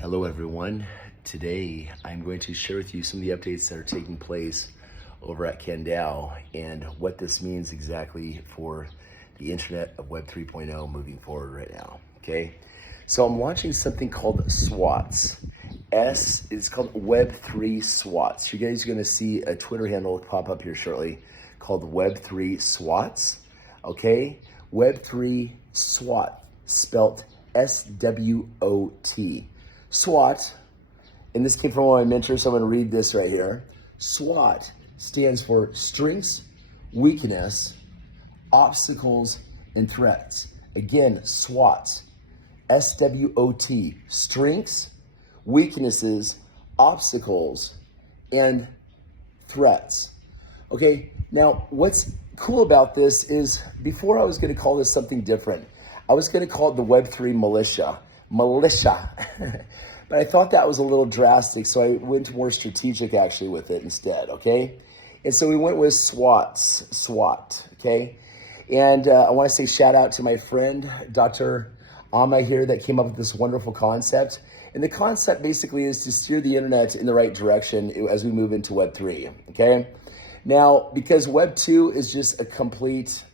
Hello everyone. Today I'm going to share with you some of the updates that are taking place over at Candao and what this means exactly for the internet of Web 3.0 moving forward right now, okay? So I'm launching something called SWATs. It's called Web3 SWATs. You guys are gonna see a Twitter handle pop up here shortly called Web3 SWATs, okay? Web3 SWAT, spelt S-W-O-T. SWAT, and this came from one of my mentors, so I'm going to read this right here. SWAT stands for strengths, weakness, obstacles, and threats. Again, SWAT, S-W-O-T, strengths, weaknesses, obstacles, and threats. Okay, now what's cool about this is before I was going to call this something different. I was going to call it the Web3 militia. But I thought that was a little drastic, so I went more strategic actually with it instead, okay? And so we went with SWAT, okay? And I want to say shout out to my friend, Dr. Amma here, that came up with this wonderful concept. And the concept basically is to steer the internet in the right direction as we move into Web3, okay? Now, because Web 2 is just a complete,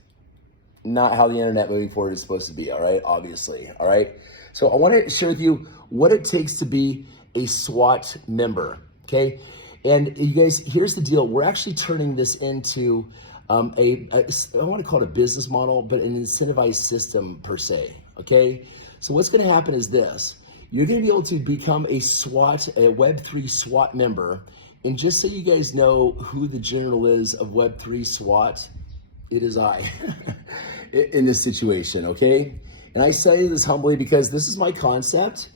not how the internet moving forward is supposed to be, all right? Obviously, all right? So I want to share with you what it takes to be a SWAT member, okay? And you guys, here's the deal. We're actually turning this into I want to call it a business model, but an incentivized system per se, okay? So what's going to happen is this. You're going to be able to become a SWAT, a Web3 SWAT member. And just so you guys know who the general is of Web3 SWAT, it is I in this situation, okay? And I say this humbly because this is my concept,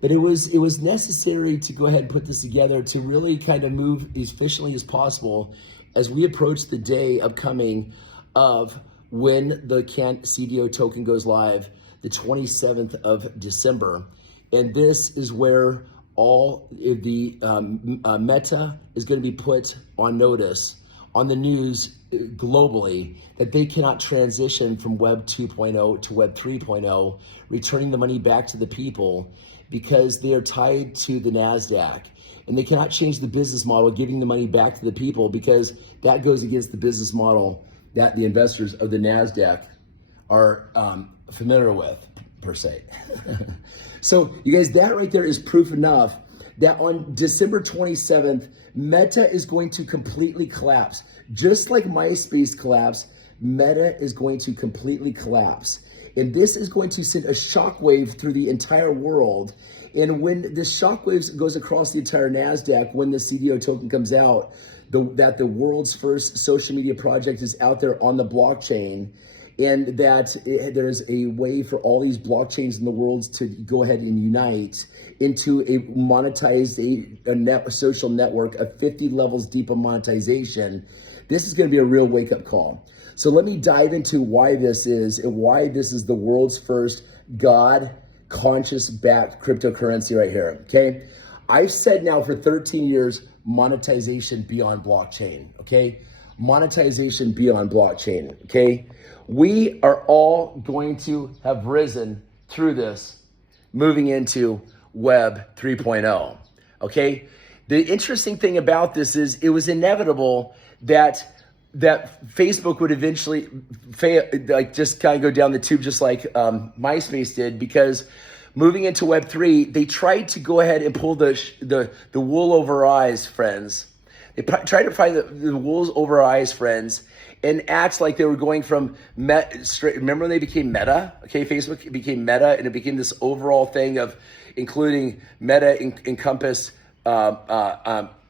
but it was necessary to go ahead and put this together to really kind of move as efficiently as possible as we approach the day upcoming of when the CDO token goes live, the 27th of December. And this is where all the Meta is going to be put on notice on the news globally that they cannot transition from Web 2.0 to Web 3.0, returning the money back to the people because they are tied to the NASDAQ. And they cannot change the business model, giving the money back to the people, because that goes against the business model that the investors of the NASDAQ are familiar with, per se. So you guys, that right there is proof enough that on December 27th, Meta is going to completely collapse. Just like MySpace collapsed, Meta is going to completely collapse. And this is going to send a shockwave through the entire world. And when this shockwave goes across the entire NASDAQ, when the CDO token comes out, that the world's first social media project is out there on the blockchain, and that there's a way for all these blockchains in the world to go ahead and unite into a monetized a social network of 50 levels deep of monetization. This is going to be a real wake-up call. So let me dive into why this is and why this is the world's first God-conscious backed cryptocurrency right here, okay? I've said now for 13 years, monetization beyond blockchain, okay? Monetization beyond blockchain, okay? We are all going to have risen through this, moving into Web 3.0, okay? The interesting thing about this is it was inevitable that Facebook would eventually fail, like just kind of go down the tube just like MySpace did, because moving into Web 3, they tried to go ahead and pull the wool over our eyes, friends. They tried to find the wool over our eyes, friends, and act like they were going from remember when they became Meta? Okay, Facebook became Meta, and it became this overall thing of including Meta encompassed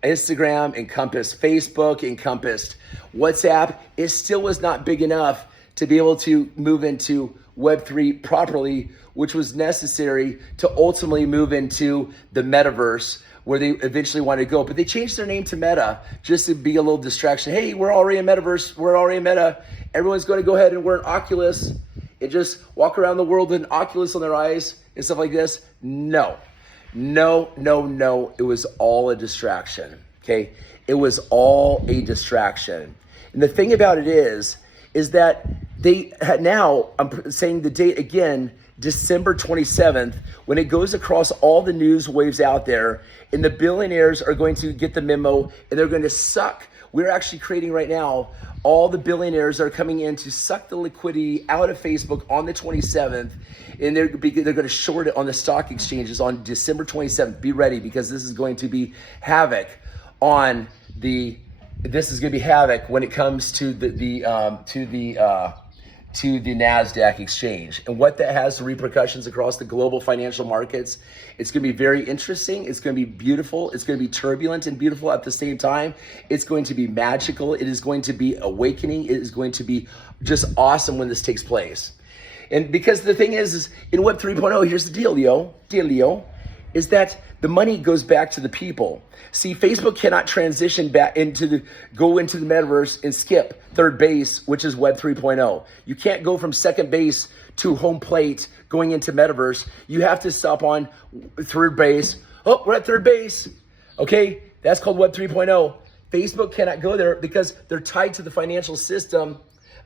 Instagram, encompassed Facebook, encompassed WhatsApp. It still was not big enough to be able to move into Web3 properly, which was necessary to ultimately move into the metaverse, where they eventually wanted to go. But they changed their name to Meta just to be a little distraction. Hey, we're already in metaverse. We're already in Meta. Everyone's going to go ahead and wear an Oculus and just walk around the world with an Oculus on their eyes and stuff like this. No. It was all a distraction, okay? It was all a distraction. And the thing about it is that they now, I'm saying the date again, December 27th, when it goes across all the news waves out there, and the billionaires are going to get the memo, and they're going to suck. We're actually creating right now, all the billionaires are coming in to suck the liquidity out of Facebook on the 27th, and they're going to short it on the stock exchanges on December 27th. Be ready, because this is going to be havoc on the. This is going to be havoc when it comes to the NASDAQ exchange, and what that has repercussions across the global financial markets. It's going to be very interesting. It's going to be beautiful. It's going to be turbulent and beautiful at the same time. It's going to be magical. It is going to be awakening. It is going to be just awesome when this takes place. And because the thing is in Web 3.0, here's the deal, Leo, is that the money goes back to the people. See, Facebook cannot transition back go into the metaverse and skip third base, which is Web 3.0. You can't go from second base to home plate going into metaverse. You have to stop on third base. Oh, we're at third base. Okay, that's called Web 3.0. Facebook cannot go there because they're tied to the financial system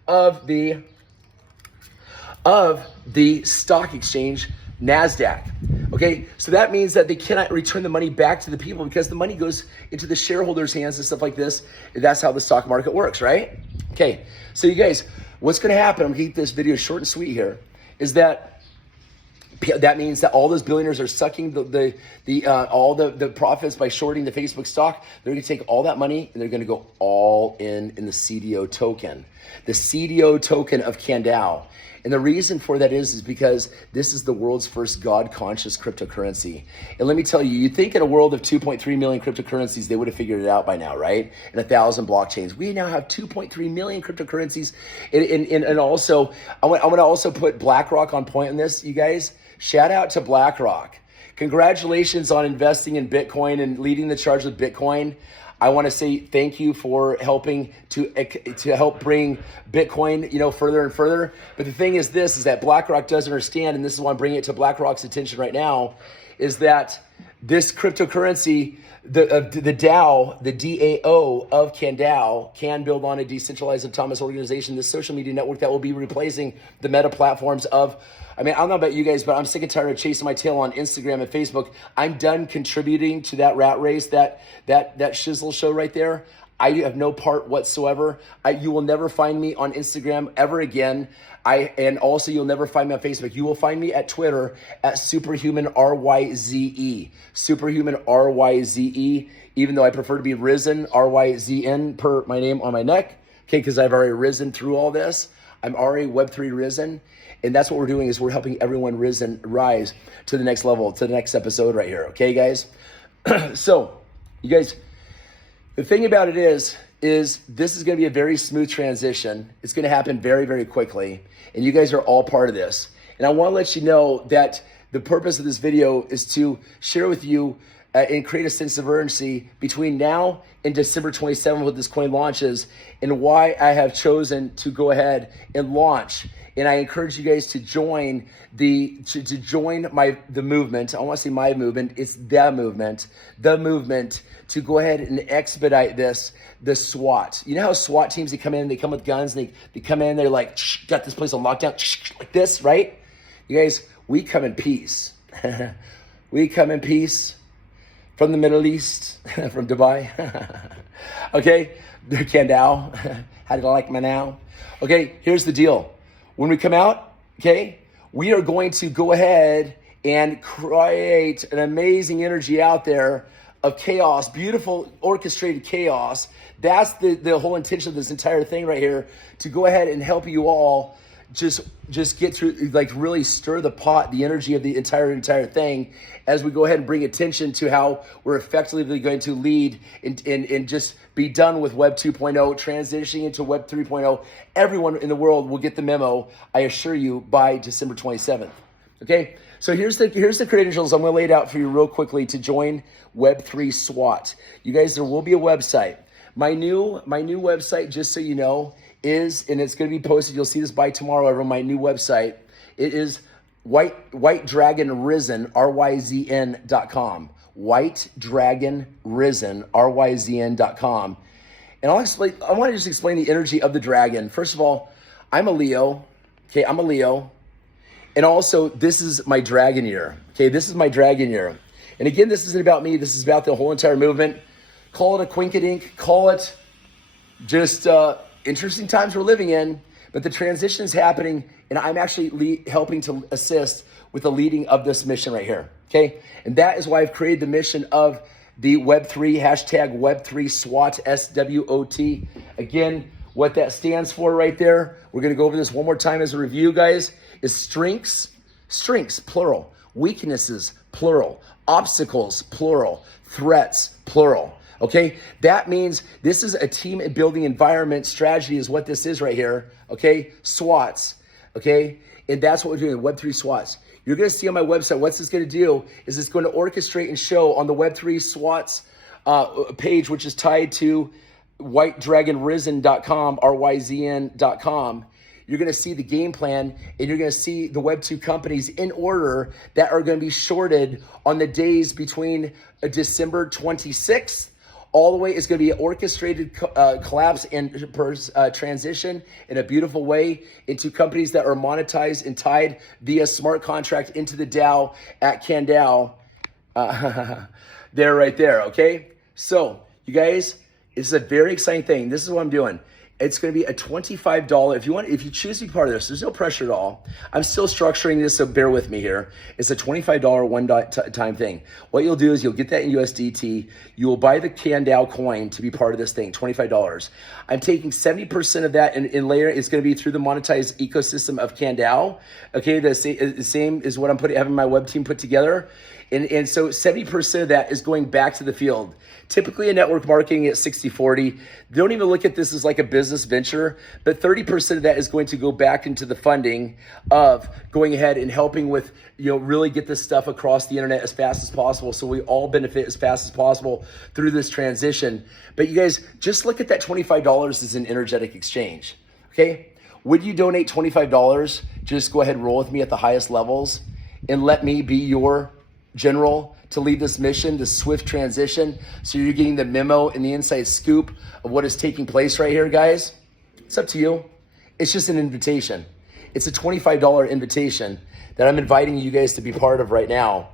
of the stock exchange, NASDAQ. Okay, so that means that they cannot return the money back to the people because the money goes into the shareholders' hands and stuff like this. That's how the stock market works, right? Okay, so you guys, what's going to happen, I'm going to keep this video short and sweet here, is that means that all those billionaires are sucking all the profits by shorting the Facebook stock. They're going to take all that money and they're going to go all in the CDO token, the CDO token of Candao. And the reason for that is because this is the world's first God-conscious cryptocurrency. And let me tell you, you'd think in a world of 2.3 million cryptocurrencies, they would have figured it out by now, right? And 1,000 blockchains. We now have 2.3 million cryptocurrencies. And also, I want to also put BlackRock on point on this, you guys. Shout out to BlackRock. Congratulations on investing in Bitcoin and leading the charge with Bitcoin. I want to say thank you for helping to help bring Bitcoin, further and further. But the thing is that BlackRock doesn't understand, and this is why I'm bringing it to BlackRock's attention right now, is that this cryptocurrency, the DAO, the DAO of Candao, can build on a decentralized autonomous organization, this social media network that will be replacing the meta platforms of. I don't know about you guys, but I'm sick and tired of chasing my tail on Instagram and Facebook. I'm done contributing to that rat race, that shizzle show right there. I have no part whatsoever. You will never find me on Instagram ever again. And also you'll never find me on Facebook. You will find me at Twitter at Superhuman RYZE. Superhuman RYZE, even though I prefer to be Ryzn, RYZN per my name on my neck. Okay, because I've already risen through all this. I'm already Web3 Ryzn. And that's what we're doing, is we're helping everyone rise to the next level, to the next episode right here. Okay, guys? So, you guys, the thing about it is this is going to be a very smooth transition. It's going to happen very, very quickly. And you guys are all part of this. And I want to let you know that the purpose of this video is to share with you and create a sense of urgency between now and December 27th when this coin launches, and why I have chosen to go ahead and launch. And I encourage you guys to join the movement. I want to say my movement. It's the movement to go ahead and expedite the SWAT. You know how SWAT teams, they come with guns, and they come in, they're like, got this place on lockdown, like this, right? You guys, we come in peace. We come in peace from the Middle East, from Dubai. Okay, Candao, how do you like me now? Okay, here's the deal. When we come out, okay, we are going to go ahead and create an amazing energy out there of chaos, beautiful orchestrated chaos. That's the whole intention of this entire thing right here, to go ahead and help you all just get through, like really stir the pot, the energy of the entire thing, as we go ahead and bring attention to how we're effectively going to lead and just be done with Web 2.0, transitioning into Web 3.0. Everyone in the world will get the memo, I assure you, by December 27th. Okay, so here's the credentials I'm going to lay it out for you real quickly to join Web3 SWAT. You guys, there will be a website. My new website, just so you know, is, and it's going to be posted, you'll see this by tomorrow over my new website. It is White Dragon Ryzn, RYZN.com. White Dragon Ryzn, RYZN.com. And I want to just explain the energy of the dragon. First of all, I'm a Leo. Okay, I'm a Leo. And also, this is my dragon year. Okay, this is my dragon year. And again, this isn't about me. This is about the whole entire movement. Call it a quinkadink. Call it just interesting times we're living in. But the transition is happening, and I'm actually helping to assist with the leading of this mission right here. Okay, and that is why I've created the mission of the Web3 hashtag Web3 SWOT, SWOT. Again, what that stands for right there, we're going to go over this one more time as a review, guys, is strengths, plural, weaknesses, plural, obstacles, plural, threats, plural. Okay, that means this is a team and building environment strategy is what this is right here. Okay, SWOTs. Okay, and that's what we're doing, Web3 SWOTs. You're going to see on my website, what's this going to do is it's going to orchestrate and show on the Web3 SWOTs page, which is tied to whitedragonryzn.com, RYZN.com. You're going to see the game plan, and you're going to see the Web2 companies in order that are going to be shorted on the days between December 26th all the way. Is going to be an orchestrated collapse and transition in a beautiful way into companies that are monetized and tied via smart contract into the DAO at Candao. There, right there. Okay. So you guys, this is a very exciting thing. This is what I'm doing. It's going to be a $25. If you choose to be part of this, there's no pressure at all. I'm still structuring this, so bear with me here. It's a $25 one-time thing. What you'll do is you'll get that in USDT. You will buy the Candao coin to be part of this thing, $25. I'm taking 70% of that in layer. It's going to be through the monetized ecosystem of Candao. Okay, the same is what I'm having my web team put together. And so 70% of that is going back to the field. Typically in network marketing at 60-40. Don't even look at this as like a business venture, but 30% of that is going to go back into the funding of going ahead and helping with, really get this stuff across the internet as fast as possible so we all benefit as fast as possible through this transition. But you guys, just look at that $25 as an energetic exchange, okay? Would you donate $25? Just go ahead and roll with me at the highest levels and let me be your general to lead this mission, this swift transition, so you're getting the memo and the inside scoop of what is taking place right here, guys? It's up to you. It's just an invitation. It's a $25 invitation that I'm inviting you guys to be part of right now.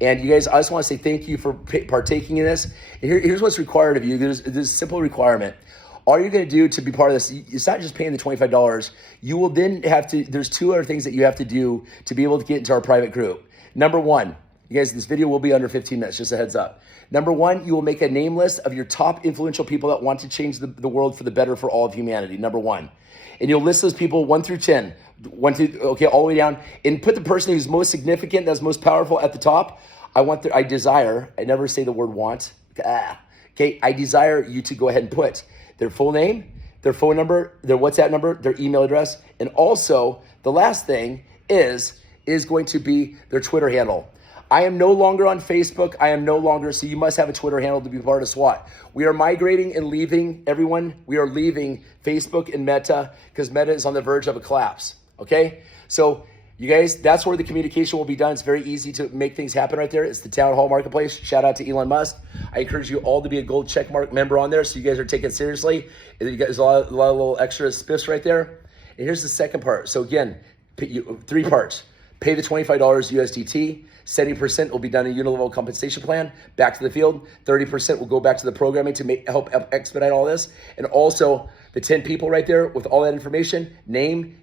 And you guys, I just want to say thank you for partaking in this. And here's what's required of you. There's a simple requirement. All you're going to do to be part of this, it's not just paying the $25. You will then have to, there's two other things that you have to do to be able to get into our private group. Number one, you guys, this video will be under 15 minutes, just a heads up. Number one, you will make a name list of your top influential people that want to change the world for the better for all of humanity, number one. And you'll list those people 1 through 10, all the way down, and put the person who's most significant, that's most powerful at the top. I desire, I never say the word want, okay, I desire you to go ahead and put their full name, their phone number, their WhatsApp number, their email address, and also the last thing is going to be their Twitter handle. I am no longer on Facebook. So you must have a Twitter handle to be part of SWOT. We are migrating and leaving, everyone. We are leaving Facebook and Meta because Meta is on the verge of a collapse, okay? So you guys, that's where the communication will be done. It's very easy to make things happen right there. It's the Town Hall Marketplace. Shout out to Elon Musk. I encourage you all to be a gold checkmark member on there so you guys are taking it seriously. And you guys, a lot of little extra spiffs right there. And here's the second part. So again, 3 parts. Pay the $25 USDT. 70% will be done in unilevel compensation plan, back to the field. 30% will go back to the programming to help expedite all this. And also the 10 people right there with all that information, name,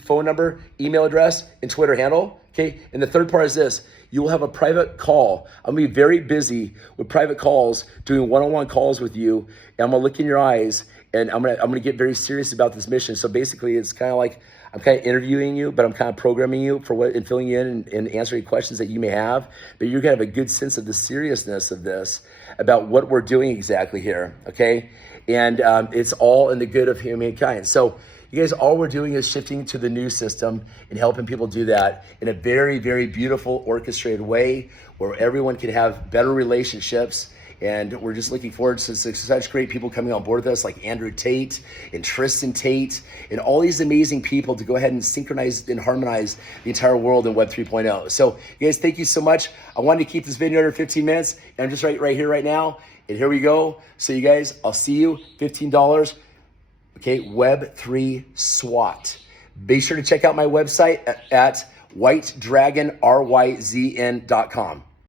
phone number, email address, and Twitter handle, okay? And the third part is this. You will have a private call. I'm gonna be very busy with private calls, doing one-on-one calls with you, and I'm gonna look in your eyes, and I'm gonna get very serious about this mission. So basically, it's kind of like I'm kind of interviewing you, but I'm kind of programming you for what and filling you in and answering questions that you may have. But you're gonna have a good sense of the seriousness of this, about what we're doing exactly here, okay? And it's all in the good of humankind. So you guys, all we're doing is shifting to the new system and helping people do that in a very, very beautiful, orchestrated way where everyone can have better relationships. And we're just looking forward to such great people coming on board with us, like Andrew Tate and Tristan Tate and all these amazing people to go ahead and synchronize and harmonize the entire world in Web 3.0. So you guys, thank you so much. I wanted to keep this video under 15 minutes, and I'm just right here right now. And here we go. So you guys, I'll see you, $15. Okay, Web3 SWOT. Be sure to check out my website at whitedragon, RYZN.com.